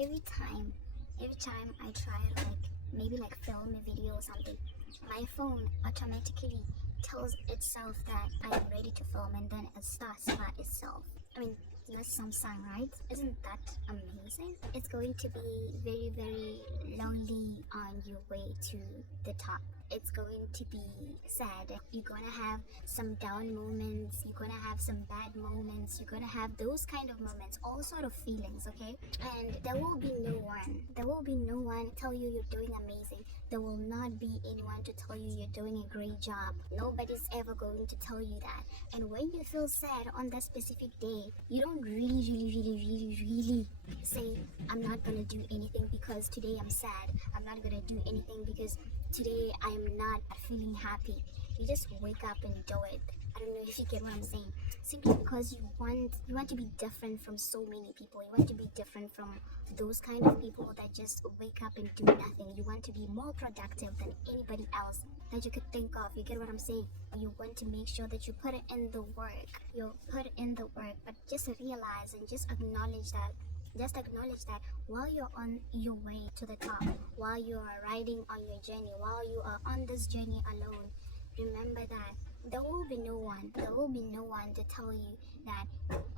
every time I try to maybe film a video or something, my phone automatically tells itself that I am ready to film, and then it starts by itself. I mean, that's some sign, right? Isn't that amazing? It's going to be very, very lonely on your way to the top. It's going to be sad. You're gonna have some down moments, you're gonna have some bad moments, you're gonna have those kind of moments, all sort of feelings, okay? And there will be no one tell you you're doing amazing. There will not be anyone to tell you you're doing a great job. Nobody's ever going to tell you that. And when you feel sad on that specific day, you don't really say, I'm not gonna do anything because today I'm sad. I'm not gonna do anything because today I am not feeling happy. You just wake up and do it. I don't know if you get what I'm saying. Simply because you want to be different from so many people. You want to be different from those kind of people that just wake up and do nothing. You want to be more productive than anybody else that you could think of. You get what I'm saying? You want to make sure that you put it in the work. You put in the work, but just realize and just acknowledge that. Just acknowledge that while you're on your way to the top, while you are riding on your journey, while you are on this journey alone, remember that there will be no one to tell you that,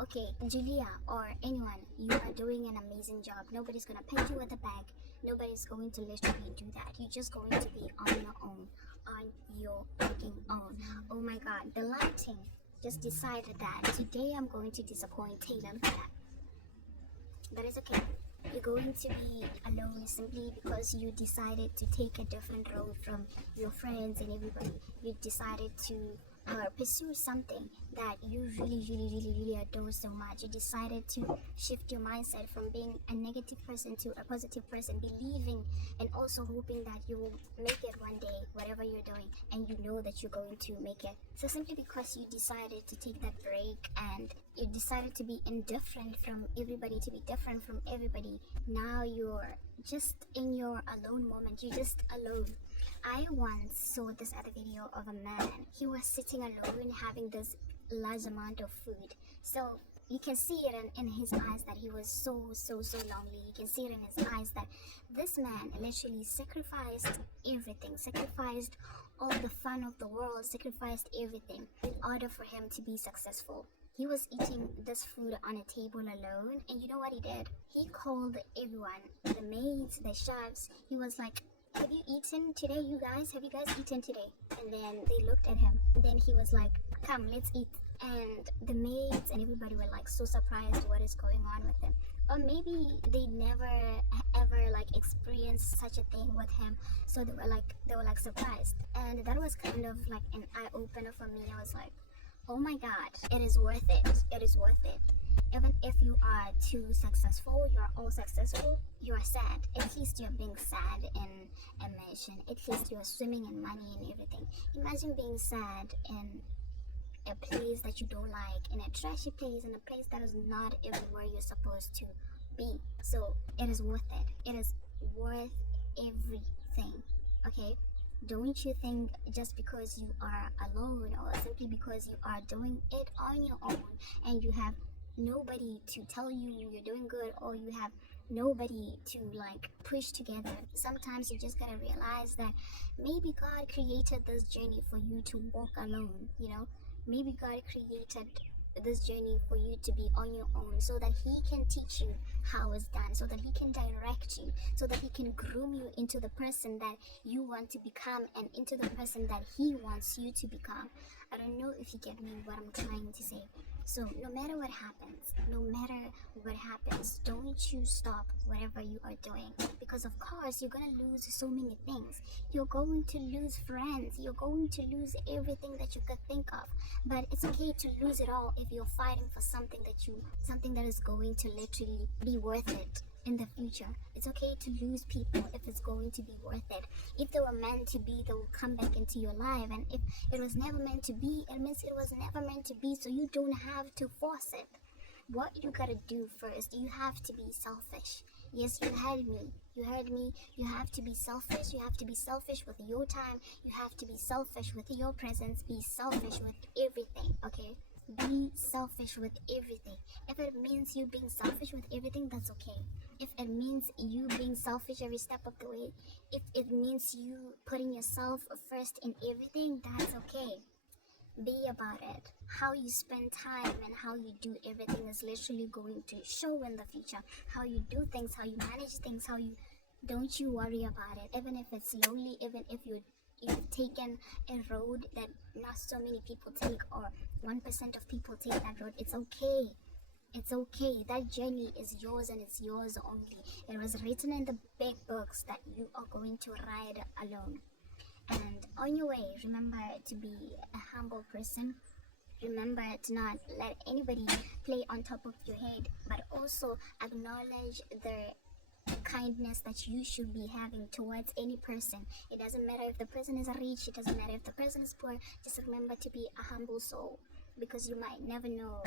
okay, Julia or anyone, you are doing an amazing job. Nobody's gonna pat you at the back. Nobody's going to literally do that. You're just going to be on your own, on your fucking own. Oh my god, the lighting just decided that today I'm going to disappoint Taylor. Look at that. But it's okay. You're going to be alone simply because you decided to take a different road from your friends and everybody. You decided to pursue something that you really adore so much. You decided to shift your mindset from being a negative person to a positive person, believing and also hoping that you will make it one day, whatever you're doing, and you know that you're going to make it. So simply because you decided to take that break and you decided to be indifferent from everybody, to be different from everybody, now you're just in your alone moment. You're just alone. I once saw this other video of a man. He was sitting alone having this large amount of food. So you can see it in his eyes that he was so lonely. You can see it in his eyes that this man literally sacrificed everything, sacrificed all the fun of the world, sacrificed everything in order for him to be successful. He was eating this food on a table alone, and you know what he did? He called everyone, the maids, the chefs. He was like, have you eaten today, you guys? Have you guys eaten today? And then they looked at him. And then he was like, come, let's eat. And the maids and everybody were like so surprised what is going on with him. Or maybe they never ever experienced such a thing with him. So they were like surprised. And that was kind of like an eye-opener for me. I was like, oh my god, it is worth it. It is worth it. Even if you are too successful, you are all successful, you are sad. At least you're being sad in a mansion. At least you are swimming in money and everything. Imagine being sad in a place that you don't like, in a trashy place, in a place that is not everywhere you're supposed to be. So it is worth it. It is worth everything. Okay? Don't you think just because you are alone or simply because you are doing it on your own and you have nobody to tell you you're doing good, or you have nobody to push together, sometimes you just gotta realize that maybe God created this journey for you to walk alone, you know? Maybe God created this journey for you to be on your own so that he can teach you how it's done, so that he can direct you, so that he can groom you into the person that you want to become and into the person that he wants you to become. I don't know if you get me what I'm trying to say. So no matter what happens, don't you stop whatever you are doing, because of course you're gonna lose so many things. You're going to lose friends, you're going to lose everything that you could think of, but it's okay to lose it all if you're fighting for something that is going to literally be worth it in the future. It's okay to lose people if it's going to be worth it. If they were meant to be, they will come back into your life, and if it was never meant to be, it means it was never meant to be, so you don't have to force it. What you gotta do first, you have to be selfish. Yes, you heard me. You have to be selfish. You have to be selfish with your time. You have to be selfish with your presence. Be selfish with everything, okay? Be selfish with everything. If it means you being selfish with everything, that's okay. If it means you being selfish every step of the way, if it means you putting yourself first in everything, that's okay. Be about it. How you spend time and how you do everything is literally going to show in the future. How you do things, how you manage things, how you don't you worry about it. Even if it's lonely, even if you've taken a road that not so many people take, or 1% of people take that road, it's okay. It's okay. That journey is yours and it's yours only. It was written in the big books that you are going to ride alone. And on your way, remember to be a humble person. Remember to not let anybody play on top of your head, but also acknowledge the kindness that you should be having towards any person. It doesn't matter if the person is rich, it doesn't matter if the person is poor. Just remember to be a humble soul, because you might never know.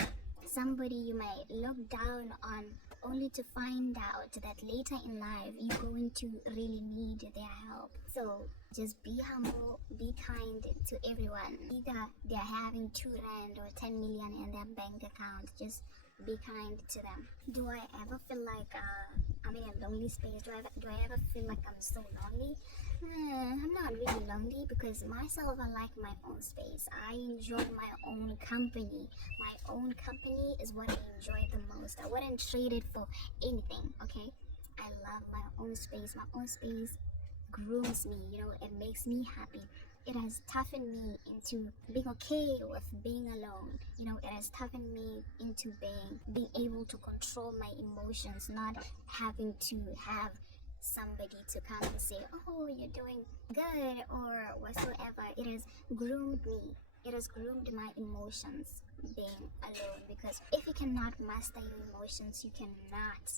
Somebody you might look down on, only to find out that later in life you're going to really need their help. So just be humble, be kind to everyone. Either they're having 2 rand or 10 million in their bank account, just be kind to them. Do I ever feel like I'm in a lonely space? Do I ever feel like I'm so lonely? I'm not really lonely, because myself, I like my own space. I enjoy my own company. My own company is what I enjoy the most. I wouldn't trade it for anything, okay? I love my own space. My own space grooms me, it makes me happy. It has toughened me into being okay with being alone. It has toughened me into being able to control my emotions, not having to have somebody to come and say, oh, you're doing good or whatsoever. It has groomed me. It has groomed my emotions being alone, because if you cannot master your emotions, you cannot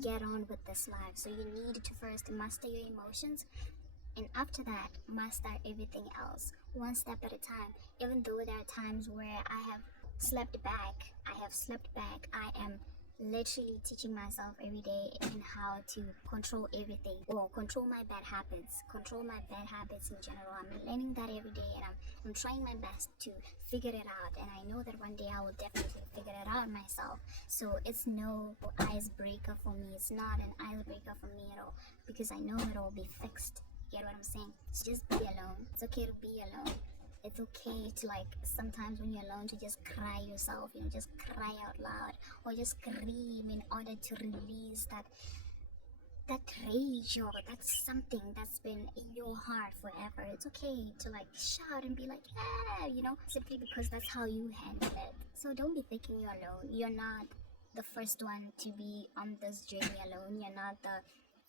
get on with this life. So you need to first master your emotions, and after that master everything else, one step at a time. Even though there are times where I have slept back, I am literally teaching myself every day in how to control everything, or control my bad habits in general. I'm learning that every day, and I'm trying my best to figure it out, and I know that one day I will definitely figure it out myself. So it's no icebreaker for me. It's not an icebreaker for me at all, because I know it will be fixed. Get what I'm saying? So just be alone. It's okay to be alone. It's okay to, like, sometimes when you're alone, to just cry yourself, just cry out loud, or just scream in order to release that rage, or that's something that's been in your heart forever. It's okay to, like, shout and be like, yeah, simply because that's how you handle it. So don't be thinking you're alone. You're not the first one to be on this journey alone. You're not the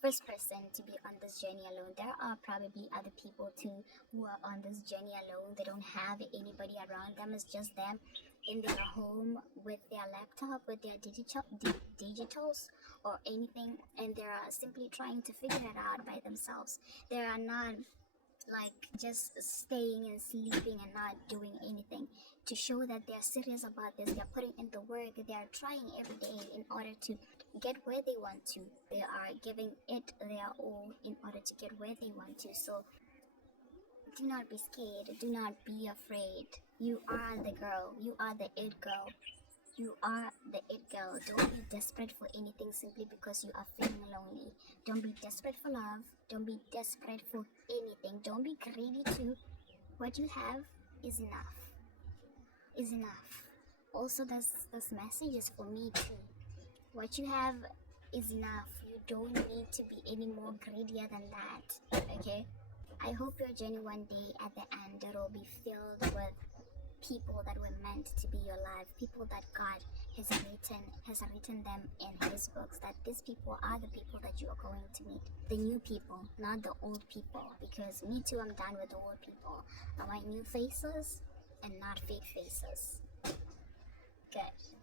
first person to be on this journey alone. There are probably other people too who are on this journey alone. They don't have anybody around them. It's just them in their home with their laptop, with their digitals or anything, and they are simply trying to figure it out by themselves. They are not, like, just staying and sleeping and not doing anything. To show that they're serious about this, they're putting in the work, they are trying every day in order to get where they want to. They are giving it their all in order to get where they want to. So do not be scared, do not be afraid. You are the girl, you are the it girl. You are the it girl. Don't be desperate for anything simply because you are feeling lonely. Don't be desperate for love. Don't be desperate for anything. Don't be greedy too. What you have is enough. Is enough. Also, this message is for me too. What you have is enough. You don't need to be any more greedier than that. Okay? I hope your journey one day at the end, it will be filled with people that were meant to be your life, people that God has written them in his books, that these people are the people that you are going to meet. The new people, not the old people, because me too, I'm done with the old people. I want new faces and not fake faces. Good.